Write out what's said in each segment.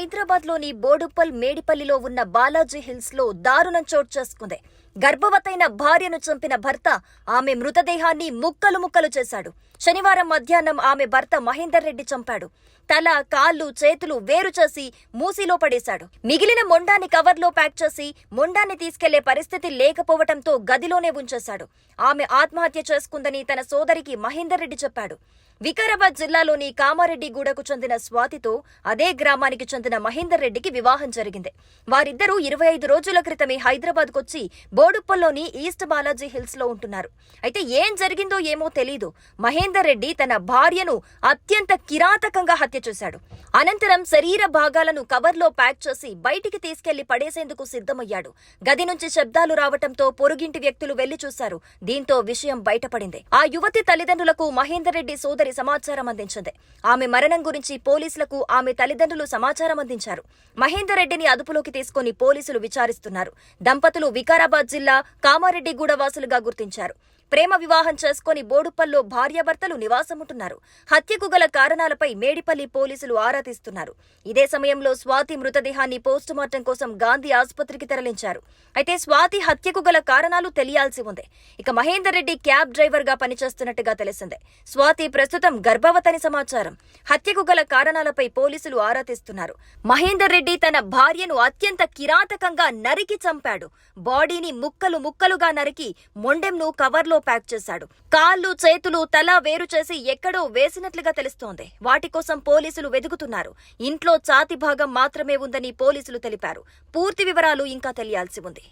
కొట్టే హైదరాబాద్లోని బోడుప్పల్ మేడిపల్లిలో ఉన్న బాలాజీ హిల్స్లో దారుణం చోటు చేసుకుంది. గర్భవతైన భార్యను చంపిన భర్త ఆమె మృతదేహాన్ని ముక్కలు ముక్కలు చేశాడు. శనివారం మధ్యాహ్నం ఆమె భర్త మహేందర్ రెడ్డి చంపాడు. తల కాళ్ళు చేతులు వేరు చేసి మూసిలో పడేశాడు. మిగిలిన మొండాన్ని కవర్లో ప్యాక్ చేసి మొండాన్ని తీసుకెళ్ళే పరిస్థితి లేకపోవటంతో గదిలోనే ఉంచేశాడు. ఆమె ఆత్మహత్య చేసుకుందని తన సోదరికి మహేందర్ రెడ్డి చెప్పాడు. వికారాబాద్ జిల్లాలోని కామారెడ్డిగూడకు చెందిన స్వాతితో అదే గ్రామానికి చెందిన మహేందర్ రెడ్డికి వివాహం జరిగింది. వారిద్దరూ ఇరవై ఐదు రోజుల క్రితమే హైదరాబాద్కొచ్చి బోడుప్పల్లోని ఈస్ట్ బాలాజీ హిల్స్లో ఉంటున్నారు. అయితే ఏం జరిగిందో ఏమో తెలీదు. మహేందర్ రెడ్డి తన భార్యను అత్యంత కిరాతకంగా హత్య చేశాడు. అనంతరం శరీర భాగాలను కవర్లో ప్యాక్ చేసి బయటికి తీసుకెళ్ళి పడేసేందుకు సిద్ధమయ్యాడు. గది నుంచి శబ్దాలు రావటంతో పొరుగింటి వ్యక్తులు వెళ్ళి చూశారు. దీంతో విషయం బయటపడింది. ఆ యువతి తల్లిదండ్రులకు మహేందర్ రెడ్డి సోదరి సమాచారం అందించింది. ఆమె మరణం గురించి పోలీసులకు ఆమె తల్లిదండ్రులు సమాచారం అందించారు. మహేందర్ రెడ్డిని అదుపులోకి తీసుకుని పోలీసులు విచారిస్తున్నారు. దంపతులు వికారాబాద్ జిల్లా కామారెడ్డిగూడ వాసులుగా గుర్తించారు. ప్రేమ వివాహం చేసుకుని బోడుపల్లో భార్యాభర్తలు నివాసముంటున్నారు. హత్యకు గల కారణాలపై మేడిపల్లి పోలీసులు ఆరా తీస్తున్నారు. ఇదే సమయంలో స్వాతి మృతదేహాన్ని పోస్టుమార్టం కోసం గాంధీ ఆసుపత్రికి తరలించారు. అయితే స్వాతి హత్యకు గల కారణాలు తెలియాల్సి ఉంది. ఇక మహేందర్ రెడ్డి క్యాబ్ డ్రైవర్గా పనిచేస్తున్నట్టుగా తెలిసింది. స్వాతి ప్రస్తుతం గర్భవతని సమాచారం. హత్యకు గల కారణాలపై పోలీసులు ఆరా తీస్తున్నారు. మహేందర్ రెడ్డి తన భార్యను అత్యంత కిరాతకంగా నరికి చంపాడు. బాడీని ముక్కలు ముక్కలుగా నరికి మొండెంను కవర్లో ప్యాక్ చేశాడు. కాళ్ళు చేతులు తల వేరు చేసి ఎక్కడో వేసినట్లుగా తెలుస్తోంది. వాటి కోసం పోలీసులు వెతుకుతున్నారు ఇంట్లో ఛాతి భాగం మాత్రమే ఉందని పోలీసులు తెలిపారు. పూర్తి వివరాలు ఇంకా తెలియాల్సి ఉంది.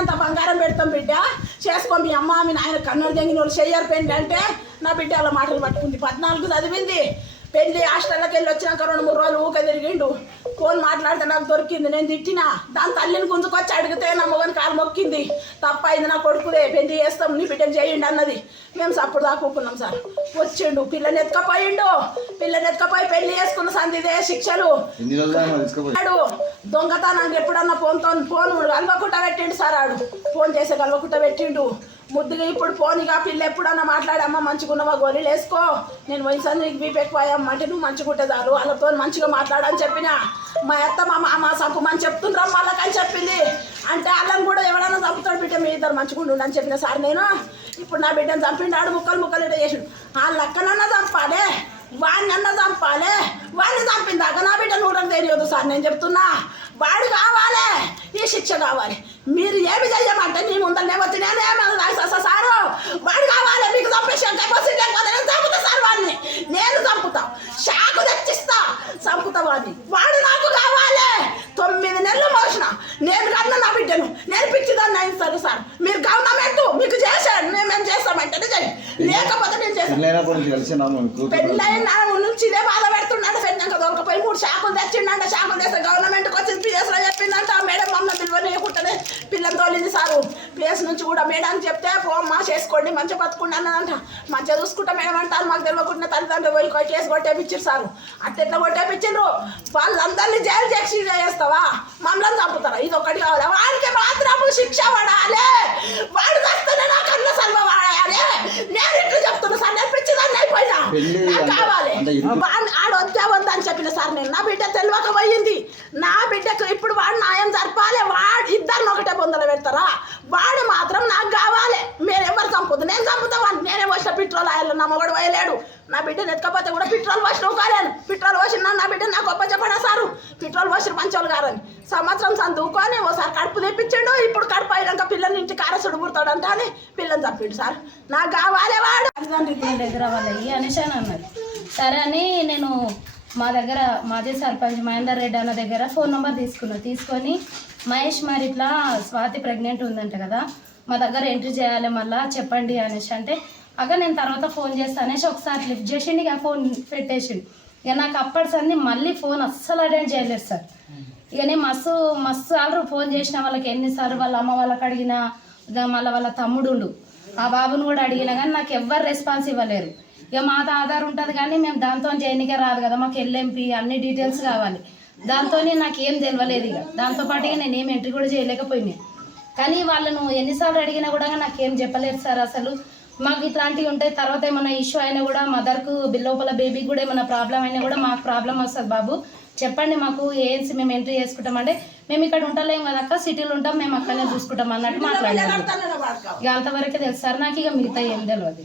అంత బంగారం పెడతాం బిడ్డ. చేసుకో మీ అమ్మ మీ నాయన కన్నుడు తెంగిన వాళ్ళు చెయ్యరు పెండి అంటే నా బిడ్డ అలా మాటలు పట్టుకుంది. పద్నాలుగు చదివింది. పెళ్ళి హాస్టల్లోకి వెళ్ళి వచ్చినాక రెండు మూడు రోజులు ఊక తిరిగిండు. ఫోన్ మాట్లాడితే నాకు దొరికింది నేను తిట్టినా. దాని తల్లిని గుంజుకొచ్చి అడిగితే నా మొగని కాలు మొక్కింది. తప్ప అయింది నా కొడుకుదే పెళ్ళి చేస్తాం నీ బిడ్డకు చేయండి అన్నది. మేము సప్పుడు దాక్కున్నాం సార్. వచ్చిండు పిల్లని ఎత్తుకపోయిండు. పిల్లని ఎత్తుకపోయి పెళ్ళి చేసుకున్న సందిదే శిక్షలు. ఆడు దొంగతనానికి ఎప్పుడన్నా ఫోన్తో ఫోన్ కలవకుండా పెట్టిండు సార్ ఆడు. ఫోన్ చేసి కలవకుండా పెట్టిండు. ముద్దుగా ఇప్పుడు ఫోన్ ఇక పిల్ల ఎప్పుడన్నా మాట్లాడమ్మా మంచిగున్నవా? గోళీలు వేసుకో. నేను వయసు నీకు బీపీ ఎక్కువయ్యమ్మ అంటే నువ్వు మంచిగుంటే చాలు. వాళ్ళతో మంచిగా మాట్లాడని చెప్పిన మా అత్త మా మామ చంపమని చెప్తుండ్రా వాళ్ళకని చెప్పింది. అంటే వాళ్ళని కూడా ఎవడన్నా చంపుతాడు బిడ్డ మీ ఇద్దరు మంచిగుండు అని చెప్పిన సార్ నేను. ఇప్పుడు నా బిడ్డను చంపిండాడు ముక్కలు ముక్కలు ఇట్లా చేసిండు. వాళ్ళ అక్కనన్నా చంపాలే వాడిని అన్న చంపాలే వాడిని చంపిందాక నా బిడ్డ నూడని తెలియదు సార్. నేను చెప్తున్నా వాడు కావాలి ఈ శిక్ష కావాలి. మీరు ఏమి చెయ్యమంటే నీ ముందరనే వచ్చి నేనేమన్నా సారు? వాడు కావాలి మీకు చంపేసి నేను చంపుతా సార్ వాడిని. నేను చంపుతా. షాకు తెచ్చిస్తా. చంపుతా వాడిని. వాడు నాకు కావాలి. తొమ్మిది నెలలు మోసిన. నేను కన్నా నా బిడ్డను నేను పిచ్చిదాన్ని అయిస్తారు సార్ మీరు గవర్నమెంట్ మీకు చేశాను మేము మేము చేస్తామంటే చేయండి. లేకపోతే నేను చేస్తాను పెళ్ళైన నుంచి ఇదే బాధ పెడుతున్నాడు. పెళ్ళాక దొరకపోయి మూడు షాకులు తెచ్చిండంట షాకులు తెస్తే గవర్నమెంట్కి వచ్చి పిఎస్లో చెప్పిందంట ఆ మేడం మమ్మల్ని లేకుండానే పిల్లని తోలింది సారు ప్లేస్ నుంచి కూడా మేడం చెప్తే పోమ్మా చేసుకోండి మంచిగా బతుకుండా అంట. మంచిగా చూసుకుంటా మేడం అంటారు మాకు తెలియకుండా తల్లిదండ్రులు పోయి కేసు కొట్టేపించారు సారు. అట్టెట్లా కొట్టేపించారు వాళ్ళందరినీ జైలు చేసి చేస్తావా? మమ్మల్ని చంపుతారా? ఇది ఒకటి కావాలి? వాడికి మాత్రం శిక్ష పడాలి. వాడు వస్తేనే నాకు అన్న సల్వ వాడాలి. నేను ఇట్లా చెప్తున్నా సార్. నేను కావాలి. వాడిని ఆడ వద్దే వద్దా అని చెప్పిన సార్ నేను. నా బిడ్డ తెలియక పోయింది. నా బిడ్డకు ఇప్పుడు వాడు న్యాయం జరపాలి. వాడు ఇద్దరిని ఒకటే బొందలు పెడతారా? వాడు మాత్రం నాకు కావాలి. మీరు ఎవరు చంపొద్దు. నేను చంపుతా వాడిని. నేనే పోసిన పెట్రోల్ ఆయిల్ నా మొగడు పోయలేడు. నా బిడ్డను ఎత్తుకపోతే కూడా పెట్రోల్ పోసిన కాలేను పెట్రోల్ పోసిన నా బిడ్డ నాకు గొప్ప చెప్పడా సారు? పెట్రోల్ పోసిన మంచోళ్ళు గారని సంవత్సరం చదువుకొని ఓసారి కడుపు తెప్పించాడు ఇప్పుడు కడుపు అయినాక పిల్లల్ని ఇంటికి కారసుడు పుడతాడంట అని పిల్లని చంపాడు సార్. నాకు కావాలి వాడు. తల్లిదండ్రుల దగ్గర వాళ్ళవి అనేసి అని అన్నది సరే అని నేను మా దగ్గర మాజీ సర్పంచ్ మహేందర్ రెడ్డి అన్న దగ్గర ఫోన్ నెంబర్ తీసుకున్నా. తీసుకొని మహేష్ మరి ఇట్లా స్వాతి ప్రెగ్నెంట్ ఉందంట కదా మా దగ్గర ఎంట్రీ చేయాలి మళ్ళా చెప్పండి అనేసి అంటే అక్కడ నేను తర్వాత ఫోన్ చేస్తాను అనేసి ఒకసారి లిఫ్ట్ చేసిండి ఇక ఫోన్ పెట్టేసిండు. ఇక నాకు అప్పటి సంది మళ్ళీ ఫోన్ అస్సలు అటెండ్ చేయలేదు సార్. ఇక నేను మస్తు మస్తు సార్లు ఫోన్ చేసిన వాళ్ళకి ఎన్నిసార్లు వాళ్ళ అమ్మ వాళ్ళకి అడిగినా ఇక మళ్ళీ వాళ్ళ తమ్ముడు ఆ బాబుని కూడా అడిగినా కానీ నాకు ఎవ్వరు రెస్పాన్స్ ఇవ్వలేరు. ఇక మాతో ఆధార్ ఉంటుంది కానీ మేము దాంతో చేయనికే రాదు కదా మాకు ఎల్ఎంపి అన్ని డీటెయిల్స్ కావాలి. దాంతోనే నాకు ఏం తెలియలేదు ఇక. దాంతో పాటుగా నేను ఏం ఎంట్రీ కూడా చేయలేకపోయినా. కానీ వాళ్ళను ఎన్నిసార్లు అడిగినా కూడా నాకేం చెప్పలేదు సార్ అసలు. మాకు ఇట్లాంటివి ఉంటాయి తర్వాత ఏమైనా ఇష్యూ అయినా కూడా మదర్కు లోపల బేబీకి కూడా ఏమైనా ప్రాబ్లం అయినా కూడా మాకు ప్రాబ్లం వస్తుంది బాబు. చెప్పండి మాకు ఏఎన్సీ మేము ఎంట్రీ చేసుకుంటామంటే మేము ఇక్కడ ఉంటలేం కదా అక్క సిటీలో ఉంటాం మేము అక్కడనే చూసుకుంటాం అన్నట్టు మాట్లాడారు ఇక అంతవరకే తెలుసు. సార్ నాకు ఇక మిగతా ఏం తెలియదు